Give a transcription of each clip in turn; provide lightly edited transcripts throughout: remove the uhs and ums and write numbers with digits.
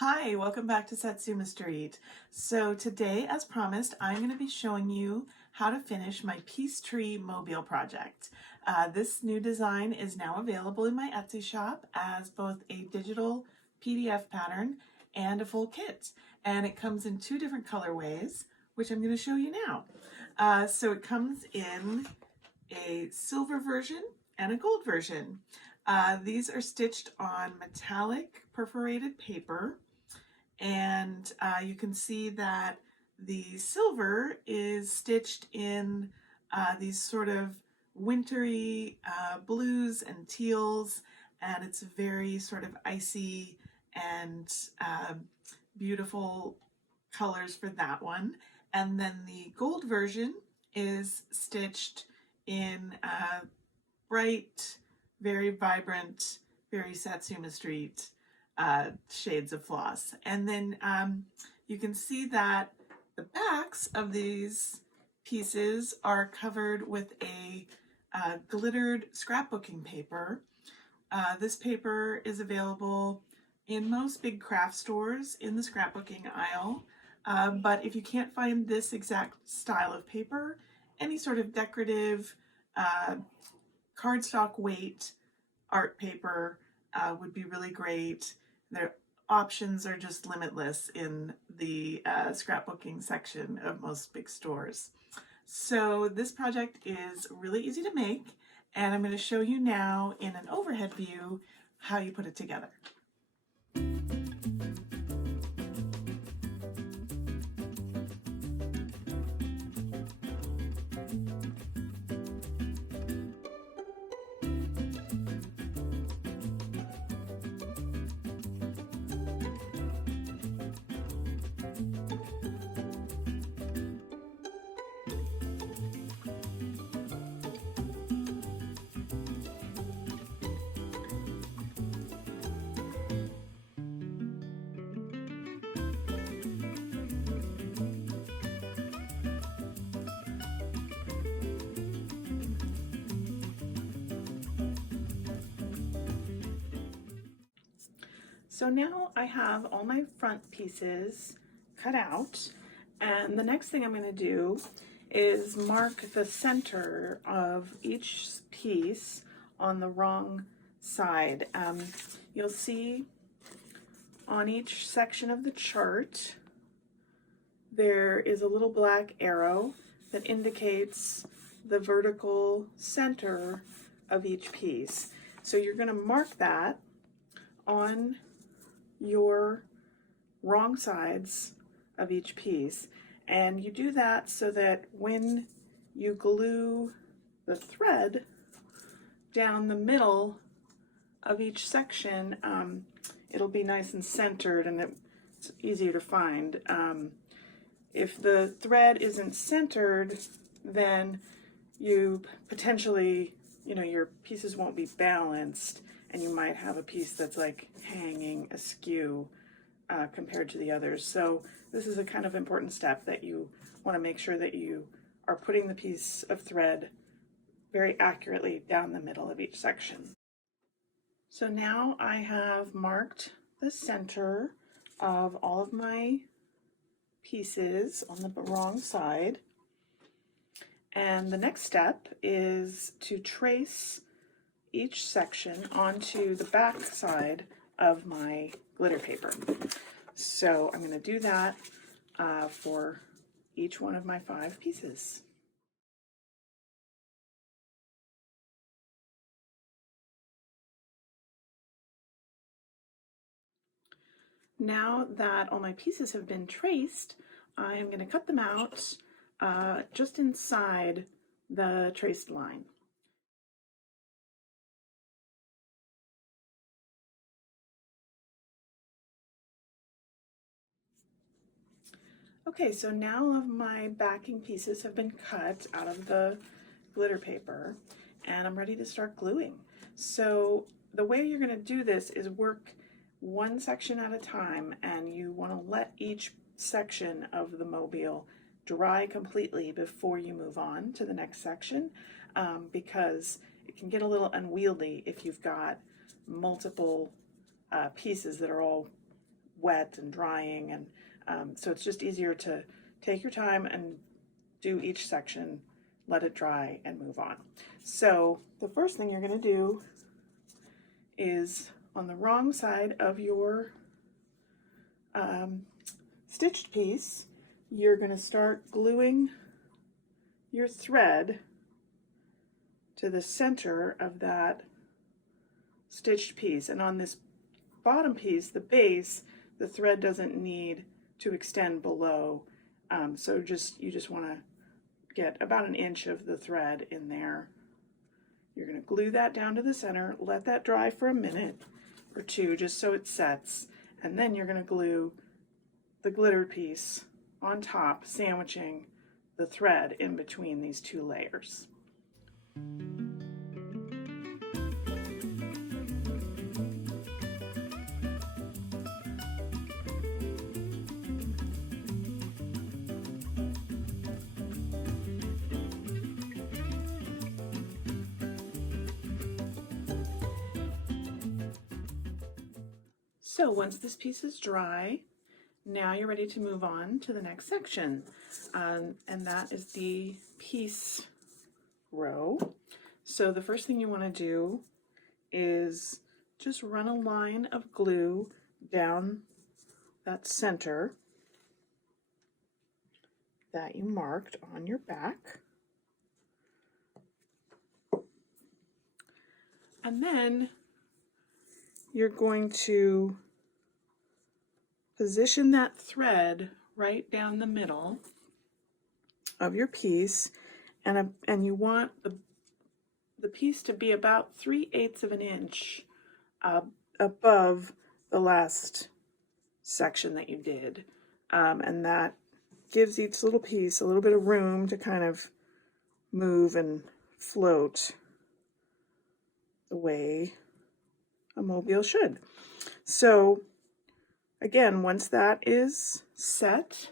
Hi, welcome back to Satsuma Street. So today, as promised, I'm going to be showing you how to finish my Peace Tree Mobile project. This new design is now available in my Etsy shop as both a digital PDF pattern and a full kit. And it comes in two different colorways, which I'm going to show you now. So it comes in a silver version and a gold version. These are stitched on metallic perforated paper. And you can see that the silver is stitched in these sort of wintry blues and teals, and it's very sort of icy and beautiful colors for that one. And then the gold version is stitched in bright, very vibrant, very Satsuma Street shades of floss. And then you can see that the backs of these pieces are covered with a glittered scrapbooking paper. This paper is available in most big craft stores in the scrapbooking aisle, but if you can't find this exact style of paper, any sort of decorative cardstock weight art paper would be really great. Their options are just limitless in the scrapbooking section of most big stores. So this project is really easy to make, and I'm going to show you now in an overhead view how you put it together. So now I have all my front pieces cut out, and the next thing I'm going to do is mark the center of each piece on the wrong side. You'll see on each section of the chart there is a little black arrow that indicates the vertical center of each piece. So you're going to mark that on your wrong sides of each piece, and you do that so that when you glue the thread down the middle of each section, it'll be nice and centered and it's easier to find. If the thread isn't centered, then you potentially, your pieces won't be balanced, and you might have a piece that's like hanging askew compared to the others. So this is a kind of important step that you want to make sure that you are putting the piece of thread very accurately down the middle of each section. So now I have marked the center of all of my pieces on the wrong side. And the next step is to trace each section onto the back side of my glitter paper. So I'm going to do that for each one of my 5 pieces. Now that all my pieces have been traced, I'm going to cut them out just inside the traced line. Okay, so now all of my backing pieces have been cut out of the glitter paper, and I'm ready to start gluing. So the way you're going to do this is work one section at a time, and you want to let each section of the mobile dry completely before you move on to the next section, because it can get a little unwieldy if you've got multiple pieces that are all wet and drying, and so it's just easier to take your time and do each section, let it dry, and move on. So the first thing you're going to do is on the wrong side of your stitched piece, you're going to start gluing your thread to the center of that stitched piece. And on this bottom piece, the base, the thread doesn't need to extend below. So you just want to get about 1 inch of the thread in there. You're going to glue that down to the center, let that dry for a minute or two just so it sets, and then you're going to glue the glitter piece on top, sandwiching the thread in between these two layers. So once this piece is dry, now you're ready to move on to the next section, and that is the piece row. So the first thing you want to do is just run a line of glue down that center that you marked on your back. And then you're going to position that thread right down the middle of your piece, and you want the piece to be about 3/8 of an inch above the last section that you did, and that gives each little piece a little bit of room to kind of move and float the way a mobile should. So again, once that is set,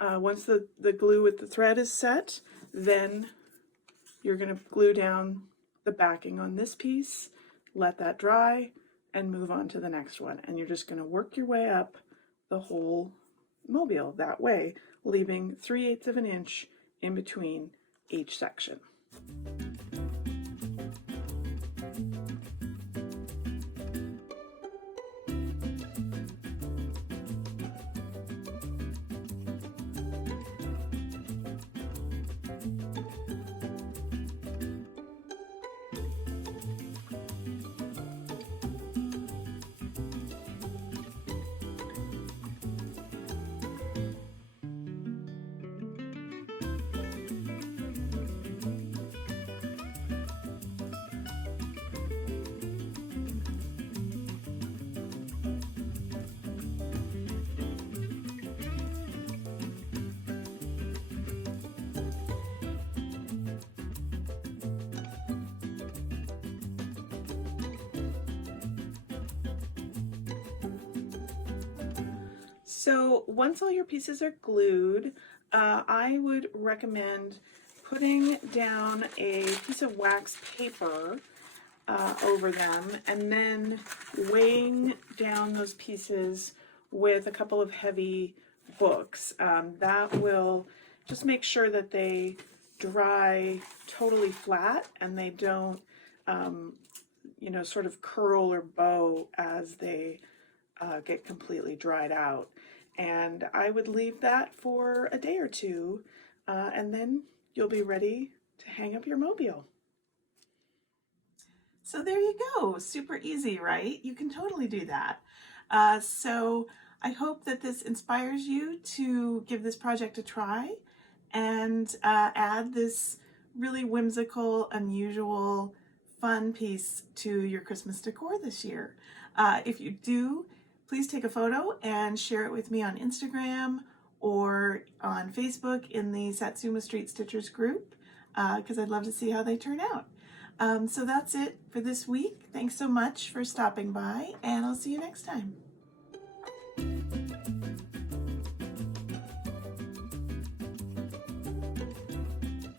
once the glue with the thread is set, then you're going to glue down the backing on this piece, let that dry, and move on to the next one. And you're just going to work your way up the whole mobile that way, leaving 3/8 of an inch in between each section. So once all your pieces are glued, I would recommend putting down a piece of wax paper over them, and then weighing down those pieces with a couple of heavy books. That will just make sure that they dry totally flat and they don't, sort of curl or bow as they get completely dried out. And I would leave that for a day or two, and then you'll be ready to hang up your mobile. So there you go. Super easy, right? You can totally do that. So I hope that this inspires you to give this project a try and add this really whimsical, unusual, fun piece to your Christmas decor this year. If you do, please take a photo and share it with me on Instagram or on Facebook in the Satsuma Street Stitchers group, because I'd love to see how they turn out. So that's it for this week. Thanks so much for stopping by, and I'll see you next time.